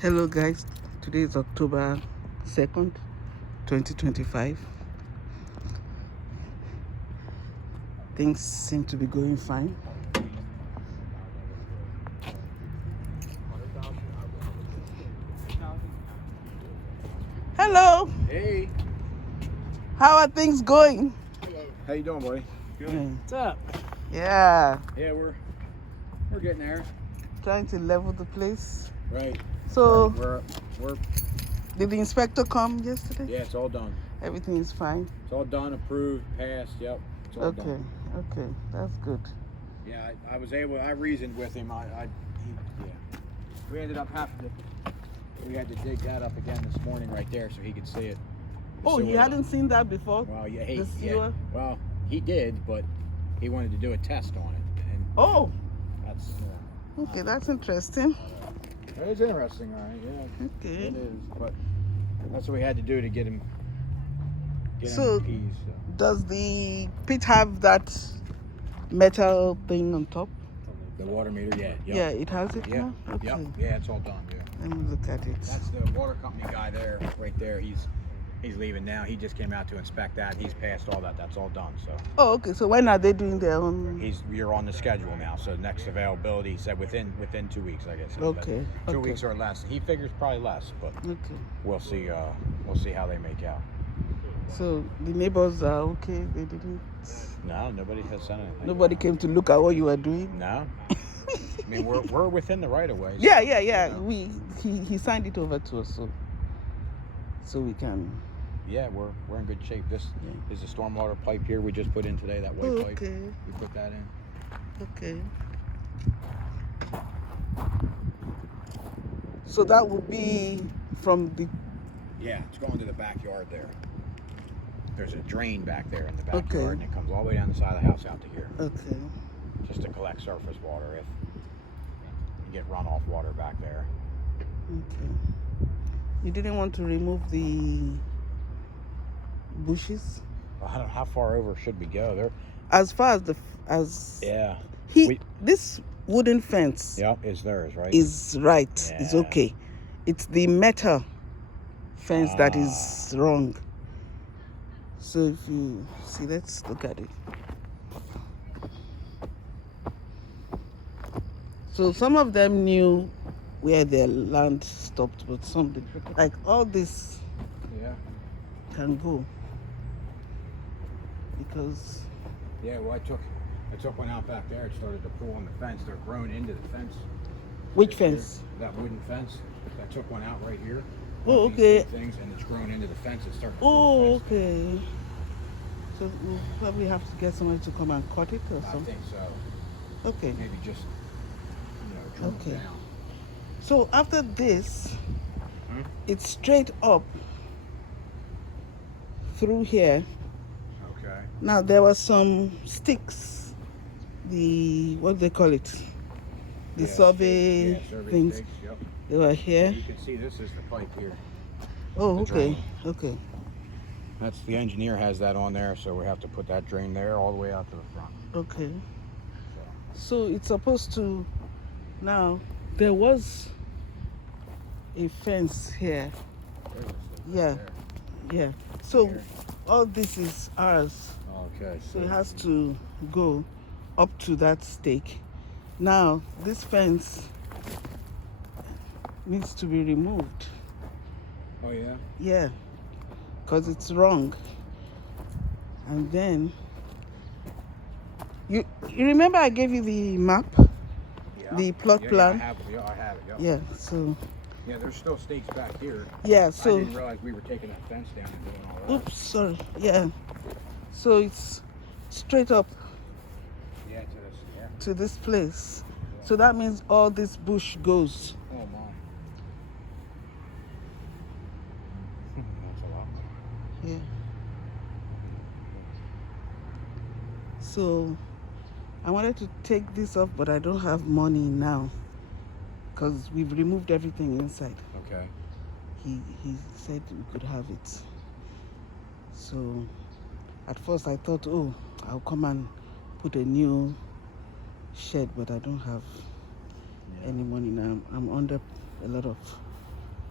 Hello guys, today is October 2nd, 2025. Things seem to be going fine. Hello, Hey. how are things going? How you doing, buddy? Good. What's up? Yeah, Yeah, we're getting there. trying to level the place. Right. So, We're did the inspector come yesterday? yeah, it's all done. Everything is fine? It's all done, approved, passed. Yep. It's all done. Okay, that's good. Yeah, I reasoned with him. We ended up we had to dig that up again this morning right there so he could see it. Oh, he hadn't seen that before? Well, The sewer? well, he did, but he wanted to do a test on it. And Oh, that's okay, that's interesting. it is interesting, all right. Yeah. Okay. It is, but that's what we had to do to get him So, appeased. So. Does the pit have that metal thing on top? The water meter, yeah. Yep. Yeah, it has it Yeah. now? Okay. Yep. Yeah, it's all done. Yeah. Let me look at it. That's the water company guy there, right there. He's leaving now. He just came out to inspect that. He's passed all that. That's all done. So Oh, okay. So when are they doing their own? you're on the schedule now. So next availability, he said within 2 weeks, I guess. Okay. 2 okay. weeks or less. He figures probably less, but Okay. we'll see. We'll see how they make out. So the neighbors are okay. They didn't. No, nobody has said anything. Nobody came to look at what you were doing. No. I mean, we're within the right of way. Yeah. He signed it over to us, so we can. Yeah, we're in good shape. This is the stormwater pipe here we just put in today. That white pipe. Okay. We put that in. Okay. So that will be from the. Yeah, it's going to the backyard there. There's a drain back there in the Okay. backyard, and it comes all the way down the side of the house out to here, Okay. just to collect surface water if you get runoff water back there. Okay. You didn't want to remove the bushes? I don't know how far over should we go there. As far as Yeah. this wooden fence Yep, is theirs, right? is right. It's Yeah. okay. It's the metal fence that is wrong. So if you see, let's look at it. So some of them knew where their land stopped, but some didn't. Like all this Yeah. can go because Yeah. Well, I took one out back there. It started to pull on the fence. They're grown into the fence. which Right there. fence? That wooden fence. I took one out right here. Oh, These okay. big things, and it's grown into the fence. It's starting to Oh, pull the fence okay. So we'll probably have to get somebody to come and cut it or down. I something. think so. Okay. Maybe just trim Okay. it down. So after this, Hmm? it's straight up through here. Okay. Now there were some sticks, what do they call it? The Yeah, survey survey things. stakes, yep. They were here. You can see this is the pipe here. Oh, the okay, drain. okay. That's the engineer has that on there, so we have to put that drain there all the way out to the front. Okay. So it's supposed to. Now there was a fence here. Yeah. Yeah. So Here. all this is ours. Okay. So it has to go up to that stake. Now this fence needs to be removed. Oh yeah. Yeah, because it's wrong. And then you remember I gave you the map, Yeah. the plot Yeah, plan. I have it. Yep. Yeah. So Yeah, there's still stakes back here. yeah. I So didn't realize we were taking that fence down and doing all that. oops, sorry. Yeah. So it's straight up Yeah, to this. Yeah. to this place. So that means all this bush goes. Oh my. That's a lot. Yeah. So I wanted to take this off, but I don't have money now because we've removed everything inside. Okay. He said we could have it. So at first I thought, oh, I'll come and put a new shed, but I don't have any money now. I'm under a lot of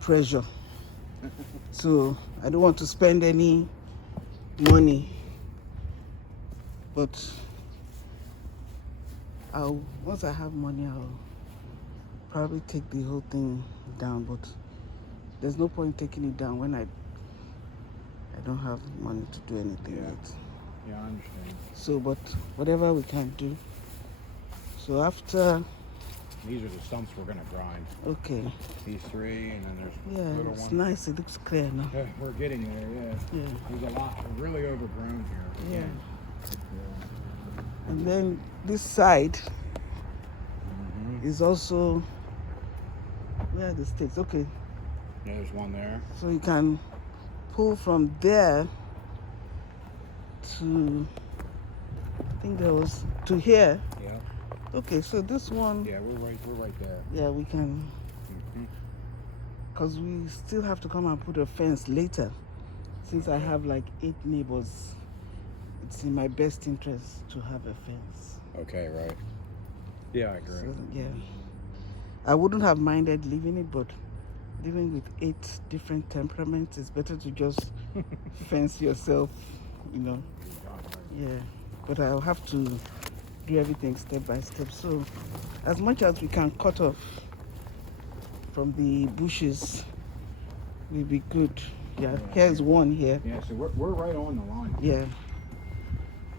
pressure. So I don't want to spend any money, but once I have money, I'll probably take the whole thing down. But there's no point taking it down when I don't have money to do anything yet. Yeah, I understand. So, but whatever we can do. So after. These are the stumps we're gonna grind. Okay. These 3, and then there's little it's ones. Nice. It looks clear now. Yeah, we're getting there. Yeah. There's a lot. We're really overgrown here. Yeah. And then this side is also where are the stakes? Okay. Yeah, there's one there. So you can pull from there to, I think there was to here. Yeah. Okay, so this one. Yeah, we're right there. Yeah, we can. Because we still have to come and put a fence later. Since I have like 8 neighbors, it's in my best interest to have a fence. Okay, right. Yeah, I agree. So, yeah. I wouldn't have minded leaving it, but living with 8 different temperaments, it's better to just fence yourself, Yeah. But I'll have to do everything step by step. So as much as we can cut off from the bushes will be good. Yeah, here's one here. Yeah, so we're right on the line. Yeah.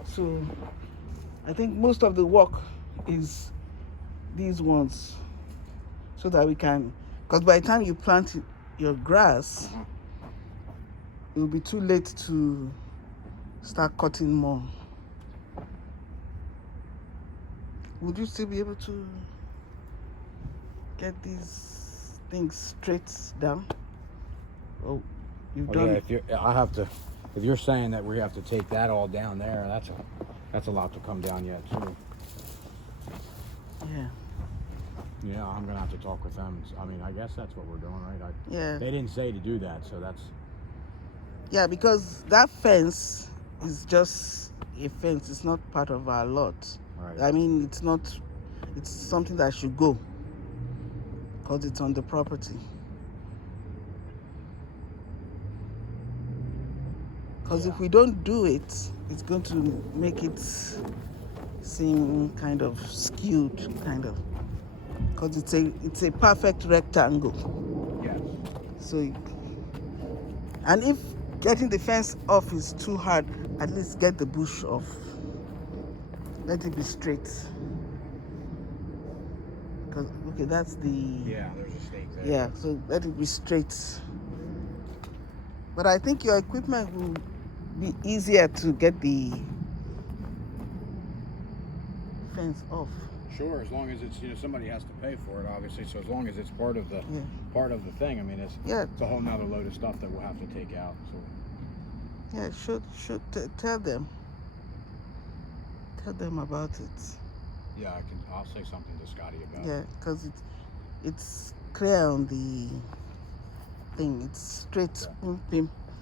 So I think most of the work is these ones, so that we can, because by the time you plant your grass, it will be too late to start cutting more. Would you still be able to get these things straight down? Oh, you've done. Yeah, if you're saying that we have to take that all down there, that's a lot to come down yet too. Yeah. Yeah, I'm gonna have to talk with them. I mean, I guess that's what we're doing, right? Yeah. They didn't say to do that, so that's. Yeah, because that fence is just a fence. It's not part of our lot. Right. I mean, it's not. It's something that should go, because it's on the property. Because if we don't do it, it's going to make it seem kind of skewed, because it's a perfect rectangle. Yes. So, and if getting the fence off is too hard, at least get the bush off. Let it be straight. Because okay, that's the. Yeah, there's a stake there. Yeah, so let it be straight. But I think your equipment will be easier to get the fence off. Sure, as long as it's somebody has to pay for it, obviously. So as long as it's part of the thing, I mean, it's a whole nother load of stuff that we'll have to take out. So yeah, should tell them about it. Yeah, I'll say something to Scotty about it. Yeah, because it's clear on the thing. It's straight.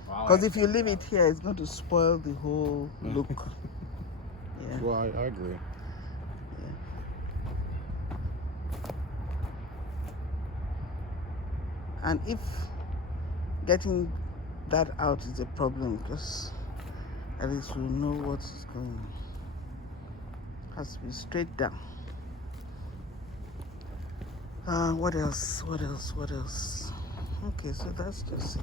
Because if you leave it here, it's going to spoil the whole look. Yeah. Well, I agree. And if getting that out is a problem, because at least we'll know what is going on. Has to be straight down. What else? Okay, so that's just it.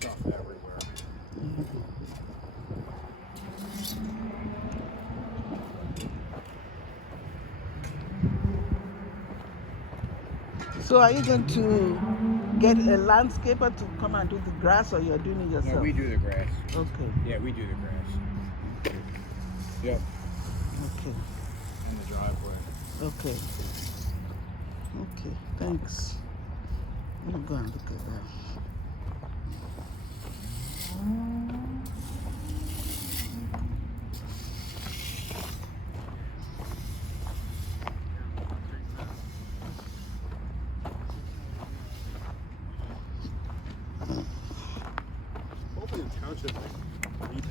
Stuff everywhere. So are you going to get a landscaper to come and do the grass, or you're doing it yourself? No, we do the grass. Okay. Yeah, we do the grass. Yep. Okay. And the driveway. Okay. Okay, thanks. Let me go and look at that.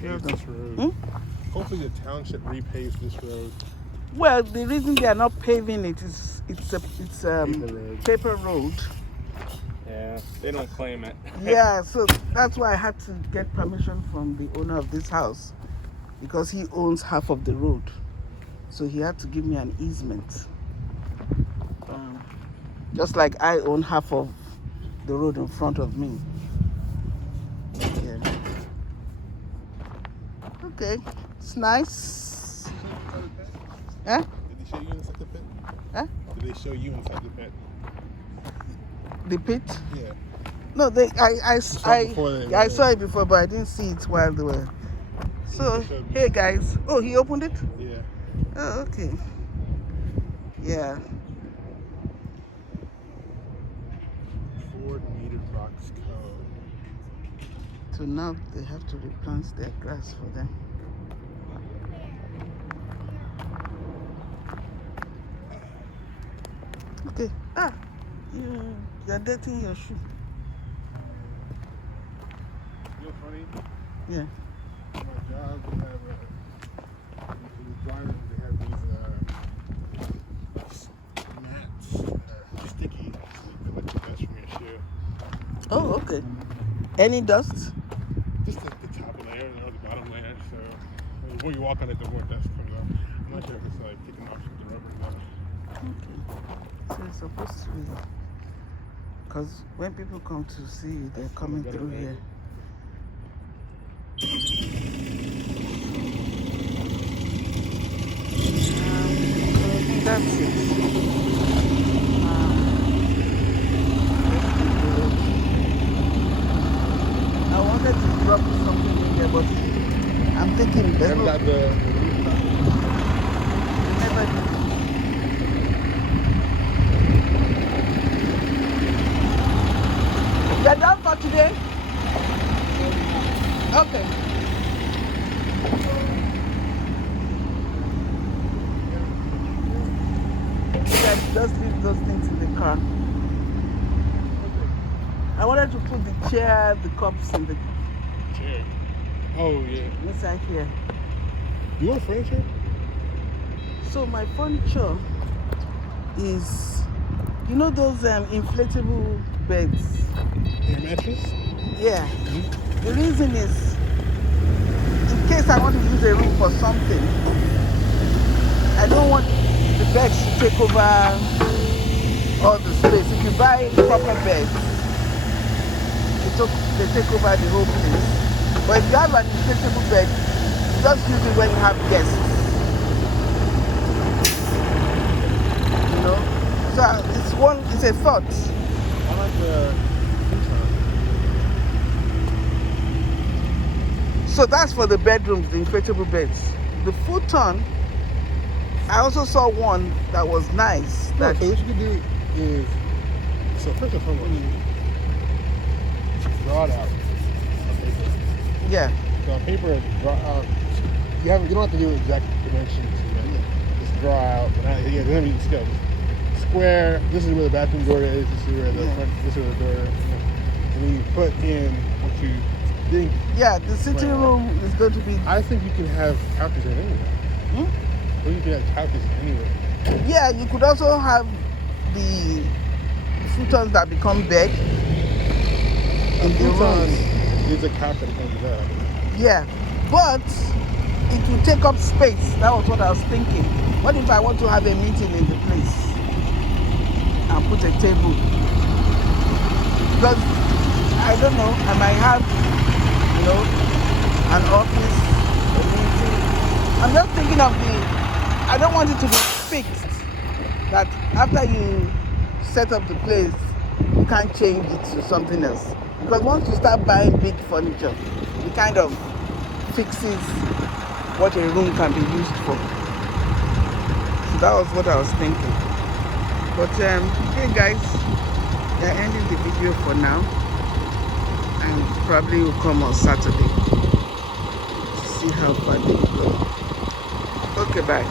repave this road. Hopefully the township repaves this road. Well, the reason they are not paving it is it's paper road. Yeah, they don't claim it. Yeah, so that's why I had to get permission from the owner of this house, because he owns half of the road. So he had to give me an easement. Just like I own half of the road in front of me. Yeah. Okay, it's nice. Huh? Did they show you inside the pit? Huh? Did they show you inside the pit? The pit? Yeah. No, I saw it before, but I didn't see it while they were. So, hey guys. Oh, he opened it? Yeah. Oh, okay. Yeah. Ford Meter Rocks Code. So now they have to replant their grass for them. Okay. You're dirtying your shoe. You know funny? Yeah. My job, we have these drivers, they have these mats that are sticky. So you collect the dust from your shoe. Oh, okay. Any dust? Just the top layer or the bottom layer. So when you walk on it, the more dust comes up. I'm not sure if it's like kicking off the rubber or not. Okay. So it's supposed to be. Because when people come to see you, they're coming through here. I think that's it. I wanted to drop something in there, but I'm thinking there's no... Never You're done for today? Okay. Yeah, just leave those things in the car. I wanted to put the chair, the cups in the chair. Oh, yeah. Inside here. You want furniture? So my furniture is, you know those inflatable beds? Your mattress? Yeah. The reason is, in case I want to use a room for something, I don't want the beds to take over all the space. If you buy proper beds, they take over the whole place. But if you have an inflatable bed, you just use it when you have guests. You know? So it's a thought. I like the futon. So that's for the bedrooms, the inflatable beds. The futon, I also saw one that was nice. So what you can do is, so first and foremost, draw it out on paper. Yeah. So on paper, draw out. You don't have to do exact dimensions. Just draw out. But yeah, then you just go square. This is where the bathroom door is. This is where the front. This is where the door is. And then you put in what you think. Yeah, the sitting room is going to be. I think you can have couches in anywhere. Or you can have couches anywhere. Yeah, you could also have the futons that become bed in the room. There's a couch that becomes bed. Yeah, but it will take up space. That was what I was thinking. What if I want to have a meeting in the place and put a table? Because I don't know, I might have, an office, a meeting. I'm just thinking of I don't want it to be fixed. That after you set up the place, you can't change it to something else. Because once you start buying big furniture, it kind of fixes what a room can be used for. So that was what I was thinking. But hey guys, we are ending the video for now, and probably will come on Saturday to see how far they go. Okay, bye.